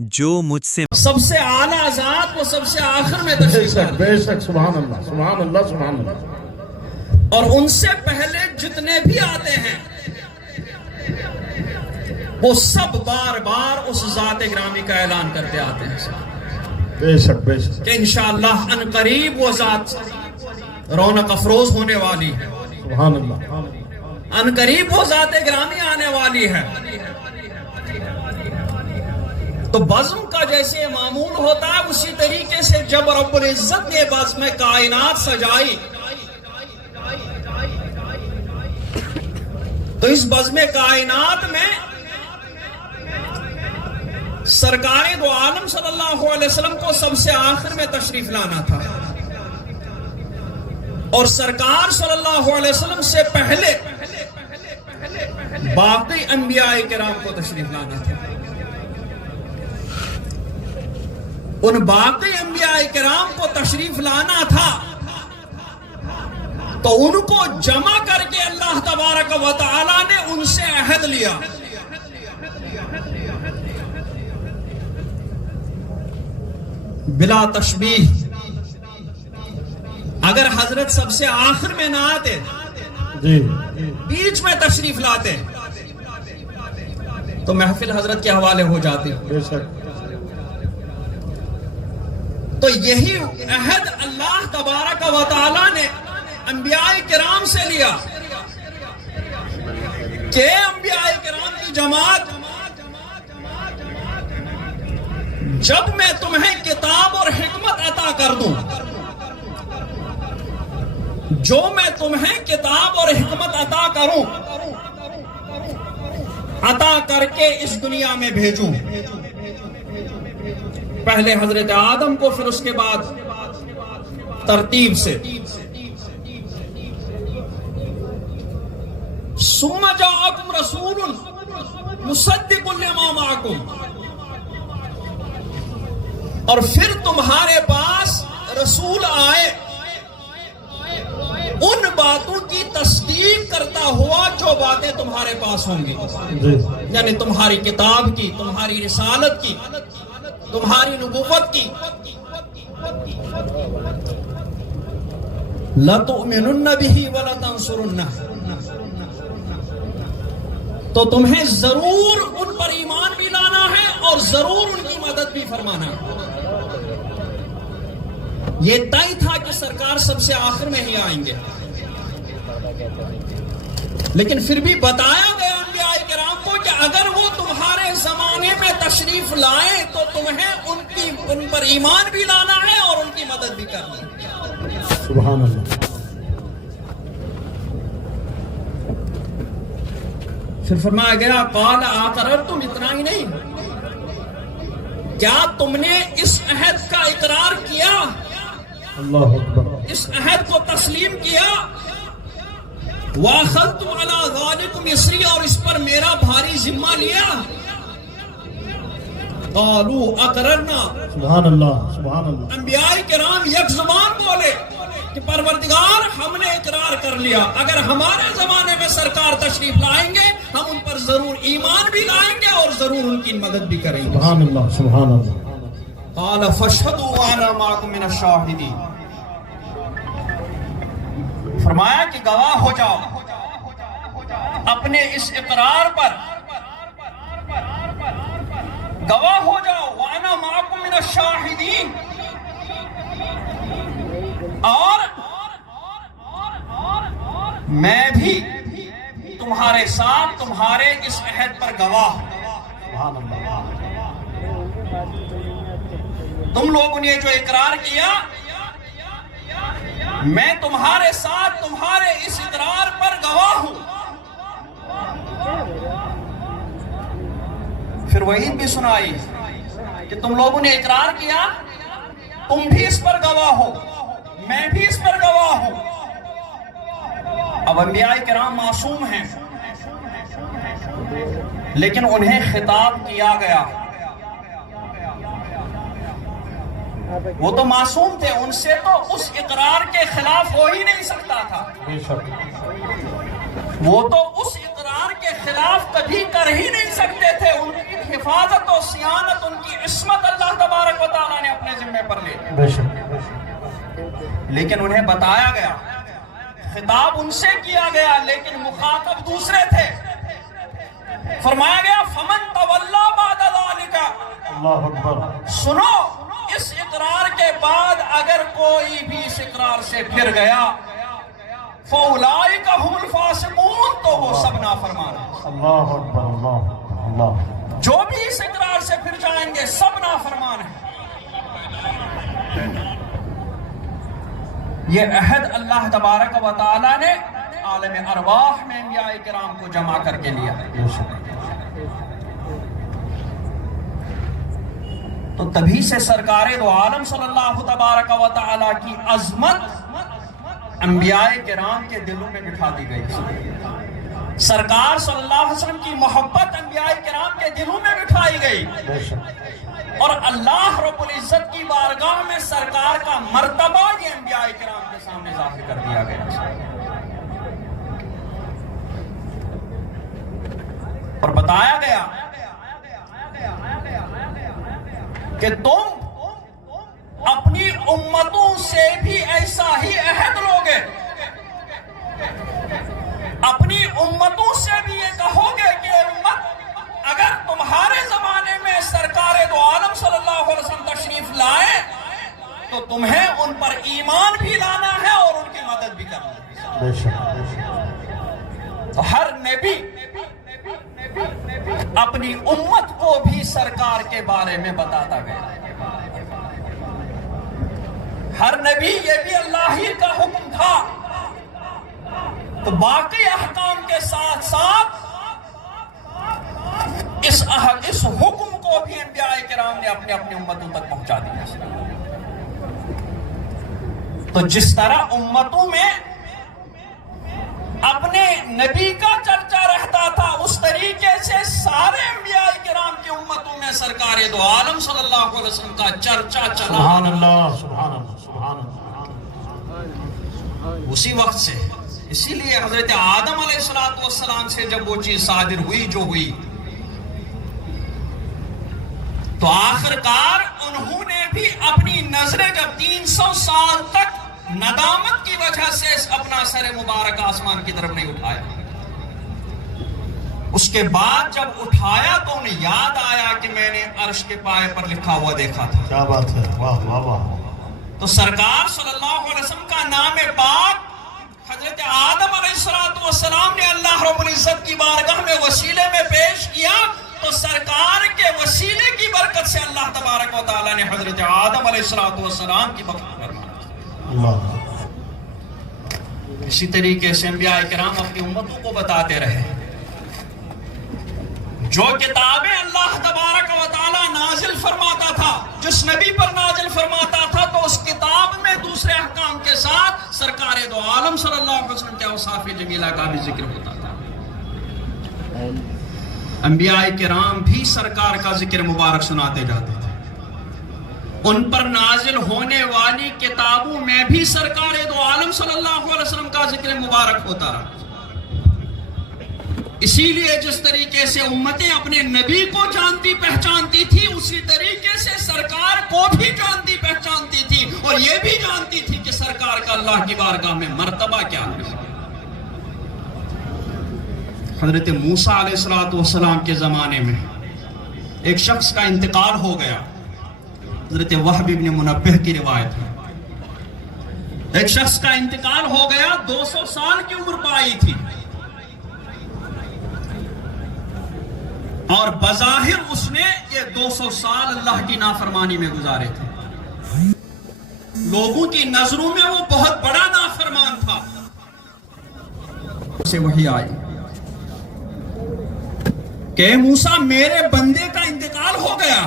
جو مجھ سے سب سے اعلیٰ ذات وہ سب سے آخر میں تشریف لاتے ہیں۔ بے شک سبحان اللہ سبحان اللہ سبحان اللہ۔ اور ان سے پہلے جتنے بھی آتے ہیں وہ سب بار بار اس ذات گرامی کا اعلان کرتے آتے ہیں بے شک بے شک کہ انشاءاللہ ان قریب وہ ذات رونق افروز ہونے والی ہے، سبحان اللہ۔ ان قریب وہ ذات گرامی آنے والی ہے۔ تو بزم کا جیسے معمول ہوتا ہے اسی طریقے سے جب رب العزت نے بزم کائنات سجائی تو اس بزم کائنات میں سرکار دو عالم صلی اللہ علیہ وسلم کو سب سے آخر میں تشریف لانا تھا، اور سرکار صلی اللہ علیہ وسلم سے پہلے باقی انبیاء کرام کو تشریف لانا تھا۔ ان باقی انبیاء کرام کو تشریف لانا تھا تو ان کو جمع کر کے اللہ تبارک و تعالی نے ان سے عہد لیا بلا تشبیہ۔ اگر حضرت سب سے آخر میں نہ آتے، جی بیچ میں تشریف لاتے تو محفل حضرت کے حوالے ہو جاتی۔ بے شک تو یہی عہد اللہ تبارک و تعالی نے انبیاء کرام سے لیا کہ انبیاء کرام کی جماعت، جب میں تمہیں کتاب اور حکمت عطا کر دوں، جو میں تمہیں کتاب اور حکمت عطا کروں، عطا کر کے اس دنیا میں بھیجوں، پہلے حضرت آدم کو پھر اس کے بعد ترتیب سے ثم جاءکم رسول مصدق لما معکم، اور پھر تمہارے پاس رسول آئے ان باتوں کی تصدیق کرتا ہوا جو باتیں تمہارے پاس ہوں گی، جی یعنی تمہاری کتاب کی، تمہاری رسالت کی، تمہاری نبوت کی۔ لَتُؤْمِنُنَّ بِهِ وَلَتَنْصُرُنَّهُ، تو تمہیں ضرور ان پر ایمان بھی لانا ہے اور ضرور ان کی مدد بھی فرمانا ہے۔ یہ طے تھا کہ سرکار سب سے آخر میں ہی آئیں گے، لیکن پھر بھی بتایا گیا انبیاء کرام کو کہ اگر وہ تمہارے زمانے میں تشریف لائیں تو تمہیں ان پر ایمان بھی لانا ہے اور ان کی مدد بھی کرنی ہے۔ سبحان اللہ۔ پھر فرمایا گیا قال اقررتم، اتنا ہی نہیں، کیا تم نے اس عہد کا اقرار کیا، اللہ اکبر۔ اس عہد کو تسلیم کیا؟ وَأَخَذْتُمْ عَلَىٰ ذَلِكُمْ إِصْرِي، اور اس پر میرا بھاری ذمہ لیا؟ قالوا اقررنا، سبحان اللہ سبحان اللہ۔ انبیاء کرام یک زبان بولے کہ پروردگار ہم نے اقرار کر لیا، اگر ہمارے زمانے میں سرکار تشریف لائیں گے ہم ان پر ضرور ایمان بھی لائیں گے اور ضرور ان کی مدد بھی کریں گے۔ سبحان اللہ سبحان اللہ۔ قال فاشهدوا وأنا معكم من الشاهدين، فرمایا کہ گواہ ہو جاؤ اپنے اس اقرار پر، گواہ ہو جاؤ وأنا معكم من الشاهدين، اور میں بھی تمہارے ساتھ تمہارے اس عہد پر گواہ ہوں۔ سبحان اللہ۔ تم لوگوں نے جو اقرار کیا میں تمہارے ساتھ تمہارے اس اقرار پر گواہ ہوں۔ پھر وعید بھی سنائی کہ تم لوگوں نے اقرار کیا، تم بھی اس پر گواہ ہو، میں بھی اس پر گواہ ہوں۔ اب انبیاء کرام معصوم ہیں لیکن انہیں خطاب کیا گیا، وہ تو معصوم تھے، ان سے تو اس اقرار کے خلاف ہو ہی نہیں سکتا تھا، وہ تو اس اقرار کے خلاف کبھی کر ہی نہیں سکتے تھے، ان کی حفاظت و صیانت، ان کی عصمت اللہ تبارک و تعالیٰ نے اپنے ذمے پر لی، بے شک، لیکن انہیں بتایا گیا، خطاب ان سے کیا گیا لیکن مخاطب دوسرے تھے۔ فرمایا گیا فمن تولا بعد ذالک، اللہ اکبر، سنو اس اقرار کے بعد اگر کوئی بھی اس اقرار سے پھر گیا فاولئک هم الفاسقون، تو وہ سب نافرمان ہیں۔ اللہ اکبر، اللہ اکبر، اللہ، جو بھی اس اقرار سے پھر جائیں گے سب نافرمان ہیں۔ یہ عہد اللہ تبارک و تعالیٰ نے عالم ارواح میں انبیاء کرام کو جمع کر کے لیا ہے۔ بے شک، تو تبھی سے سرکار دو عالم صلی اللہ تبارک و تعالیٰ کی عظمت انبیاء کرام کے دلوں میں بٹھا دی گئی، سرکار صلی اللہ علیہ وسلم کی محبت انبیاء کرام کے دلوں میں بٹھائی گئی، بے شک، اور اللہ رب العزت کی بارگاہ میں سرکار کا مرتبہ یہ انبیاء کرام کے سامنے ظاہر کر دیا گیا، اور بتایا گیا کہ تم اپنی امتوں سے بھی ایسا ہی عہد لوگے، اپنی امتوں سے بھی یہ کہو گے کہ امت اگر تمہارے زمانے میں سرکار دو عالم صلی اللہ علیہ وسلم تشریف لائے تو تمہیں ان پر ایمان بھی لانا ہے اور ان کی مدد بھی کرنا ہے۔ بے شک، بے شک، تو ہر نبی اپنی امت کو بھی سرکار کے بارے میں بتاتا گیا، ہر نبی یہ بھی اللہ ہی کا حکم تھا، تو باقی احکام کے ساتھ ساتھ اس حکم کو بھی انبیاء کرام نے اپنے اپنی امتوں تک پہنچا دیا۔ تو جس طرح امتوں میں اپنے نبی کا چرچا رہتا تھا اس طریقے سے سارے انبیاء کرام کی امتوں میں سرکار دو عالم صلی اللہ علیہ وسلم کا چرچا چلا۔ سبحان اللہ، سبحان اللہ، سبحان اللہ، اسی وقت سے، اسی لیے حضرت آدم علیہ السلام سے جب وہ چیز صادر ہوئی جو ہوئی تو آخرکار انہوں نے بھی اپنی نظریں جب 300 سال تک ندامت کی وجہ سے اپنا سر مبارک آسمان کی طرف نہیں اٹھایا، اس کے بعد جب اٹھایا تو انہیں یاد آیا کہ میں نے عرش کے پائے پر لکھا ہوا دیکھا تھا۔ کیا بات ہے، واہ واہ واہ، تو سرکار صلی اللہ علیہ وسلم کا نام پاک حضرت آدم علیہ السلام نے اللہ رب العزت کی بارگاہ میں وسیلے میں پیش کیا، تو سرکار کے وسیلے کی برکت سے اللہ تبارک و تعالیٰ نے حضرت آدم علیہ السلام کی مغفرت فرمائی۔ اللہ، اسی طریقے سے انبیاء کرام اپنی امتوں کو بتاتے رہے، جو کتابیں اللہ تبارک و تعالیٰ نازل فرماتا تھا، جس نبی پر نازل فرماتا تھا، تو اس کتاب میں دوسرے احکام کے ساتھ سرکار دو عالم صلی اللہ علیہ وسلم کے اوصاف جمیلہ کا بھی ذکر ہوتا تھا۔ انبیاء کرام بھی سرکار کا ذکر مبارک سناتے جاتے تھے، ان پر نازل ہونے والی کتابوں میں بھی سرکار دو عالم صلی اللہ علیہ وسلم کا ذکر مبارک ہوتا رہا۔ اسی لیے جس طریقے سے امتیں اپنے نبی کو جانتی پہچانتی تھی، اسی طریقے سے سرکار کو بھی جانتی پہچانتی تھی، اور یہ بھی جانتی تھی کہ سرکار کا اللہ کی بارگاہ میں مرتبہ کیا ہے۔ حضرت موسیٰ علیہ السلام کے زمانے میں ایک شخص کا انتقال ہو گیا، حضرت وہب بن منبہ کی روایت ہے، ایک شخص کا انتقال ہو گیا، 200 سال کی عمر پائی تھی، اور بظاہر اس نے یہ 200 سال اللہ کی نافرمانی میں گزارے تھے، لوگوں کی نظروں میں وہ بہت بڑا نافرمان تھا۔ اسے وحی آئی کہ موسیٰ میرے بندے کا انتقال ہو گیا،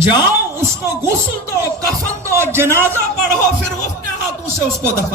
جاؤ اس کو غسل دو، کفن دو، جنازہ پڑھو، پھر اپنے ہاتھوں سے اس کو دفن